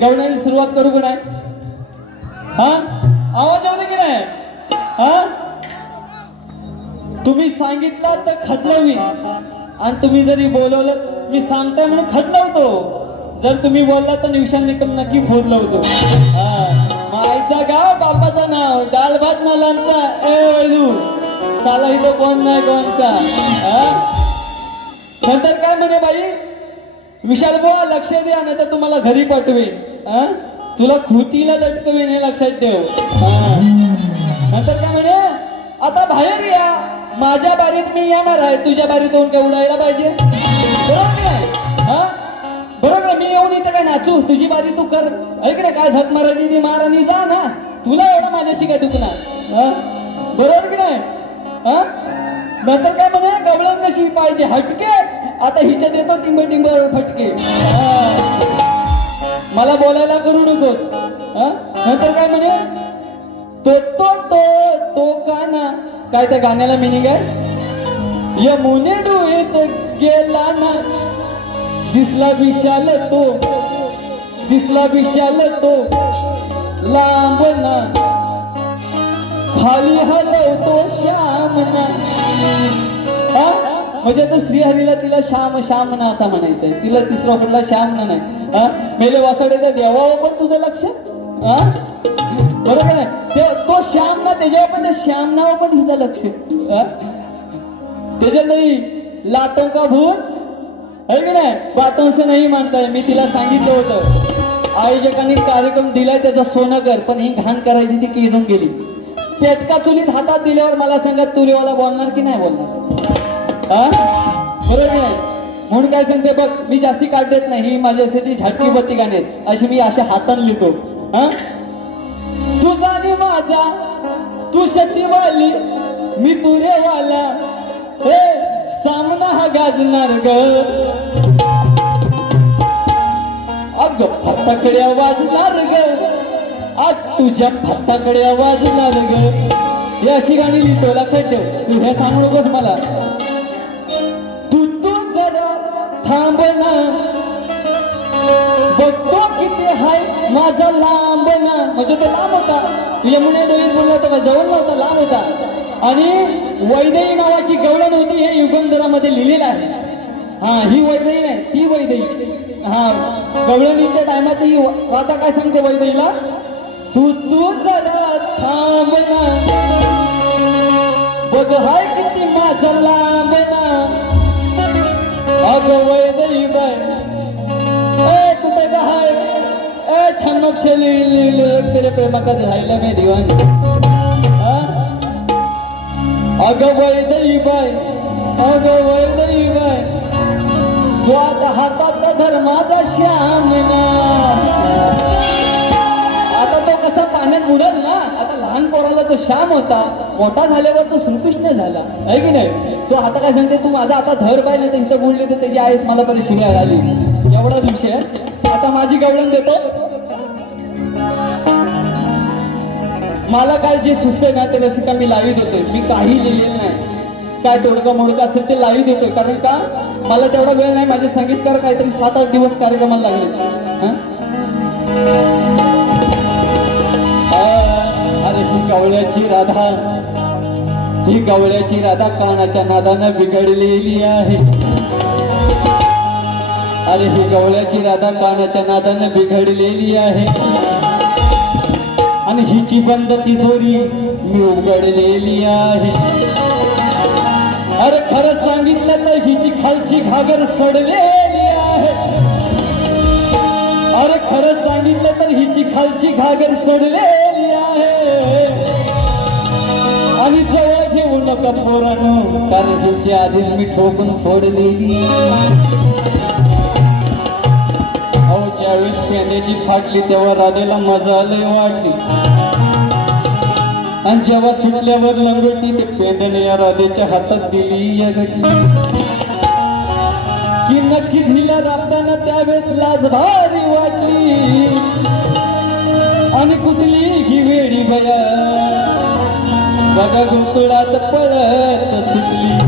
गवण्याची सुरुवात करू की नाही? हा आवाज येऊ दे की नाही? हा तुम्ही सांगितलं तर खदलवी आणि तुम्ही जरी बोलवलं मी सांगताय म्हणून खदलवतो. जर तुम्ही बोलला तर निवशान निकम नक्की फोडलवतो. मायचा गाव बापाचं नाव डाल भात नालांचा ए वैदू साला इथं कोण नाही कोणचा. नंतर काय म्हणे बाई विशाल बुवा लक्ष द्या नाही तर तुम्हाला घरी पाठवेन. तुला खुटीला लटकवेन हे लक्षात ठेव. नंतर काय म्हणे आता बाहेर या माझ्या बारीत मी येणार आहे तुझ्या बारीत येऊन काय उडायला पाहिजे बरोबर नाही? बरोबर मी येऊन इथं काय नाचू तुझी बारी तू कर ऐक रे काय झक मारायची ती मार आणि जा ना तुला एवढं माझ्याशी काय दुखणार बरोबर की नाही? नंतर काय म्हणे गवळण कशी पाहिजे हटके आता हिच्या देतो टिंब टिंब फटके. मला बोलायला करू नकोस. नंतर काय म्हणे तो तो तो तो काना काय त्या गाण्याला मिनिंग आहे यमुने डोळेत गेला ना दिसला विशाल तो लांब ना खाली हलवतो श्याम ना. म्हणजे तो श्रीहरीला तिला श्याम श्याम ना असा म्हणायचंय तिला तिसरा कुठला श्याम ना नाही. मेले वासाडेचा देवावर पण तुझं लक्ष बरोबर आहे तो श्याम ना त्याच्यावर पण त्या श्याम नाव पण तिचं लक्ष त्याच्या नाही लातों का भूत है की नाही बातों से नाही मानताय. मी तिला सांगितलं होतं आयोजकांनी कार्यक्रम दिलाय त्याचा सोनं कर पण ही घाण करायची ती किरून गेली. पेटका चुलीत हातात दिल्यावर मला सांगा तुरीवाला बोलणार की नाही बोलणार? बरोबर नाही म्हणून काय सांगते बघ मी जास्ती काढ देत नाही ही माझ्यासाठी झटकी बत्ती गाणे अशी मी अशा हाताने लिहितो. तुझा आणि माझा तू शक्तीवाली मी तुरेवाला हे सामना हा गाजणार ग अग फटाकड्या वाजणार ग आज तुझ्या फटाकड्या वाजणार ग हे अशी गाणी लिहितो लक्षात ठेव. तू हे सांगू नकोस मला. तू जरा थांब ना बघतो किती हाय माझा लांब ना म्हणजे तो लांब होता यमुने डोईत बोलला होता जवळ नव्हता लांब होता. आणि वैदेही नावाची गवळण होती हे युगंधरामध्ये लिहिलेलं आहे. ही वैदेही नाही ती वैदेही. गवळणीच्या टायमात ही राधा काय सांगते वैदेहीला तू जरा थांब ना बघ हाय किती माझा लांब ना अगं वैदेही बाय कुठे का हाय छमक छली तेरे प्रेमा का राहिला मी दिवानी. अगं वैदेही बाय तू आता हातात धर माझा श्याम ना. आता तो कसा पाण्यात बुडल ना आता लहान पोराला तो श्याम होता मोठा झाल्यावर तो श्रीकृष्ण झाला आहे की नाही. तो आता काय सांगते तू माझा आता धर पाय नाही तर इथं बुडले तर त्याची आईस मला तरी शिवाय आली एवढाच विषय. आता माझी गवळण देतो मला काय जे सुचते ना ते रसिका मी लावी देतोय. मी काही लिहिलेलं नाही काय तोडका मोडका असेल ते लावी देतोय कारण का मला तेवढा वेळ नाही. माझे संगीतकार काहीतरी 7-8 दिवस कार्यक्रमाला लागले. अरे ही गवळ्याची राधा कानाच्या नादानं बिघडलेली आहे. अरे ही गवळ्याची राधा कानाच्या नादानं बिघडलेली आहे आणि हिची बंद तिजोरी मी उघडलेली आहे. अरे खरं सांगितलं तर हिची खालची घागर सडलेली आहे. अरे खरं सांगितलं तर हिची खालची घागर सडलेली आहे आणि जवळ घेऊ नका पोरांनो कारण हिची आधीच मी ठोकून फोडलेली. ज्यावेळेस पेंड्याची फाटली तेव्हा राधेला मजा लय वाटली आणि जेव्हा सुटल्यावर लंगोटी ते पेंड्याने या राधेच्या हातात दिली या घटी की नक्कीच हिला राबताना त्यावेळेस लाज भारी वाटली आणि कुठली ही वेडी बया बघा गोकुळात पळत सुटली.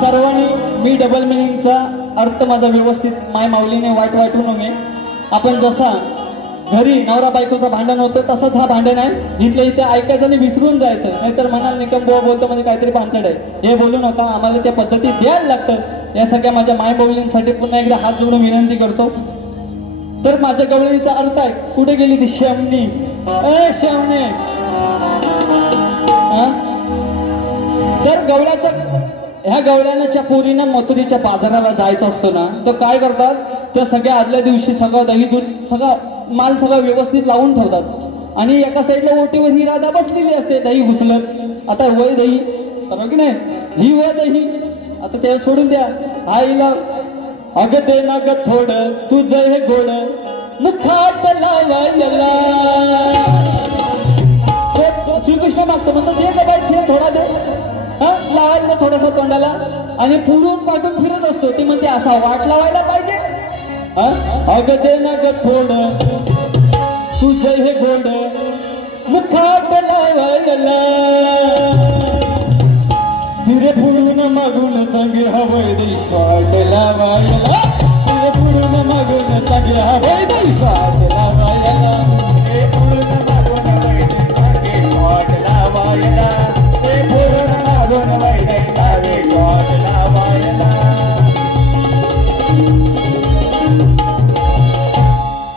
सर्वांनी मी डबल मिनिंगचा अर्थ माझा व्यवस्थित माय माऊलीने वाटू नये. आपण जसा घरी नवरा बायकोचं भांडण होतं तसंच हा भांडण आहे. इथल्या इथे ऐकायचं आणि विसरून जायचं, नाहीतर म्हणाल निकम बुवा बोलतो म्हणजे काहीतरी पांचड आहे. हे बोलू नका, आम्हाला त्या पद्धती द्यायला लागतात. या सगळ्या माझ्या माय माऊलींसाठी पुन्हा एकदा हात जोडून विनंती करतो. तर माझ्या गवळीचा अर्थ आहे, कुठे गेली ती शेमणी? ए शेमणे. तर ह्या गवळ्याच्या पोरीनं मथुरीच्या बाजाराला जायचं असतो ना, तर काय करतात, त्या सगळ्या आदल्या दिवशी सगळं दही दूध सगळं माल सगळं व्यवस्थित लावून ठेवतात. आणि एका साईडला ओटीवर ही राधा बसलेली असते दही घुसलत. आता वय दही बरोबर की नाही, ही वय दही. आता ते सोडून द्या. आईला अग दे ना ग थोड तुझं हे गोड मुखात लावायला. श्रीकृष्ण मागतो म्हणतो दे ग बाई फिर थोडा दे, लावायला थोडासा तोंडाला. आणि पुढून पाठून फिरत असतो. ती म्हणते असा वाट लावायला पाहिजे. अग दे ना ग थोड तुझं हे गोड मुखात लावायला. फिरे पुढून मागून सांगे हवय देश वाट लावायला. फिरे पुढून मागून सांगे हवय देश वाट लावायला. पुढून मागून हवय सांगे वाट लावायला. पुढून मागून हवय सांगे वाट लावायला.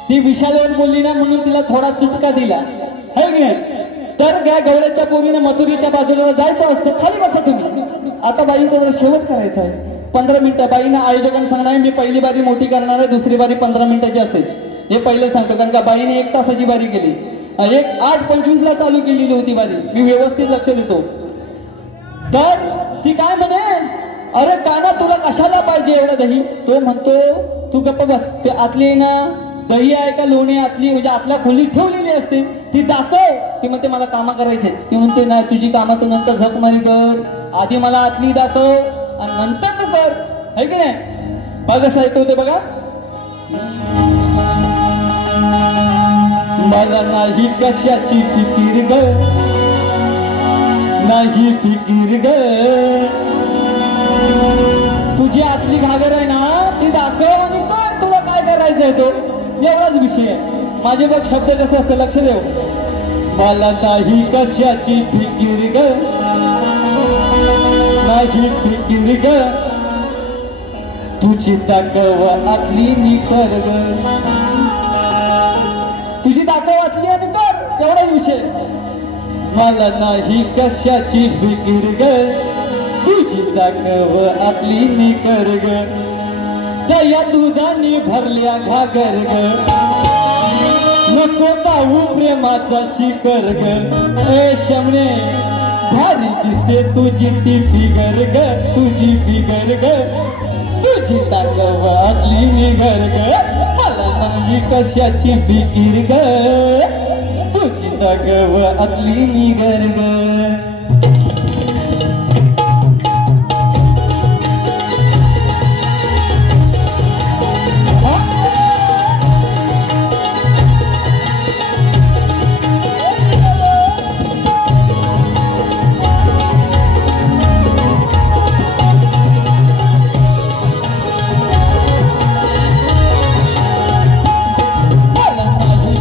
ती विशालवर बोलली ना म्हणून तिला थोडा चुटका दिला है की नाही. तर त्या गवळ्याच्या पोरीने मथुरीच्या बाजूला जायचं असतं. खाली बसा तुम्ही. आता बाईचा जर शेवट करायचा आहे 15 मिनिटं. बाईनं आयोजकांना सांगणार मी पहिली बारी मोठी करणार आहे, दुसरी बारी 15 मिनिटाची असेल. हे पहिले सांगतो, कारण का बाईने 1 तासाची बारी केली. 8:25 चालू केलेली होती बारी. मी व्यवस्थित लक्ष देतो. तर ती काय म्हणे, अरे काना तुला कशाला पाहिजे एवढं दही? तो म्हणतो तू गप्प बस. ते आतली ना दही आहे का लोणी आतली म्हणजे आतल्या खोलीत ठेवलेली असते, ती दाखव. ती म्हणते मला कामं करायचे. ती म्हणते नाही, तुझी कामं तू नंतर झकमारी कर, आधी मला आतली दाखव आणि नंतर तू कर, है की नाही. बघा साहित्य होते बघा. मला नाही कशाची फिकीर ग, नाही फिकीर ग. तुझी आतली घागर आहे ना ती दाखव आणि कर, तुला काय करायचंय तो एवढाच विषय आहे. माझे बघ शब्द कसे असते लक्ष देव. मला नाही कशाची फिकीर ग, नाही फिकीर ग. तुझी दाखव आतली निकर ग, तुझी दाखव आतली आणि कर एवढाच विषय. मला नाही कशाची फिकीर ग, तुझी दाखव आतली निकर ग. दया दुधाने भरल्या घागर ग, नको पाहू प्रेमाचा शिखर ग. ए शमणे भारी दिसते तुझी ती फिगर ग, तुझी फिगर ग. तुझी दाखव आतली निगर ग. मला नाही कशाची फिकीर ग, तुझी दाखव आतली निगर ग.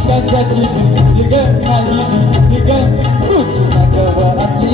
कशाची फिकीर ग, नाही फिकीर ग. तुझी दाखव आतली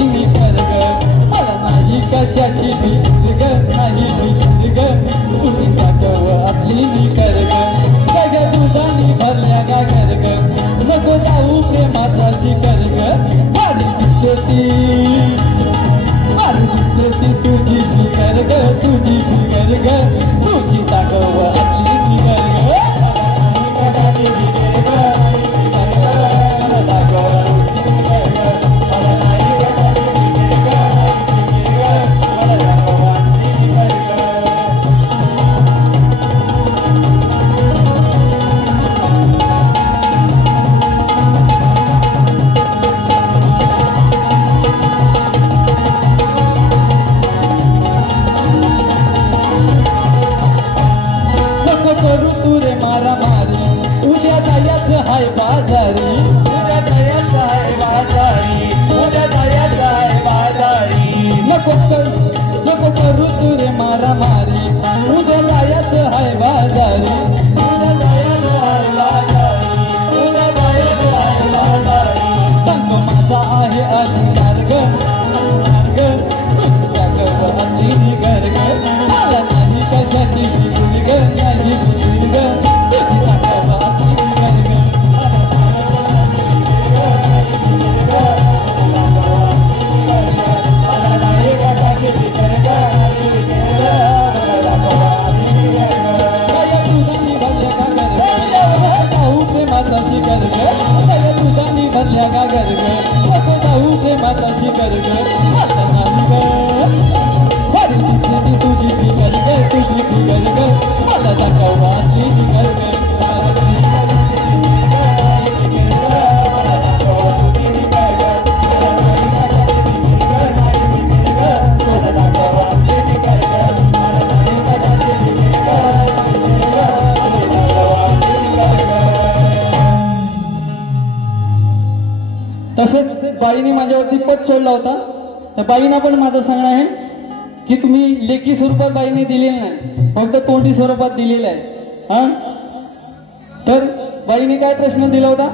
माताशी कर ग सगळ्या तुझानी भरल्या का घर ग नको जाऊ प्रेमाताशी कर ग आता नाही ग वारी दिसली तुझी फिकर ग तुझी फिकर ग मला दाखव वाटली फिकर ग तसंच बाईने माझ्यावरती पद सोडला होता. त्या बाईंना पण माझं सांगणं आहे की तुम्ही लेखी स्वरूपात बाईने दिलेलं नाही, फक्त तोंडी स्वरूपात दिलेलं आहे. हा तर बाईने काय प्रश्न दिला होता?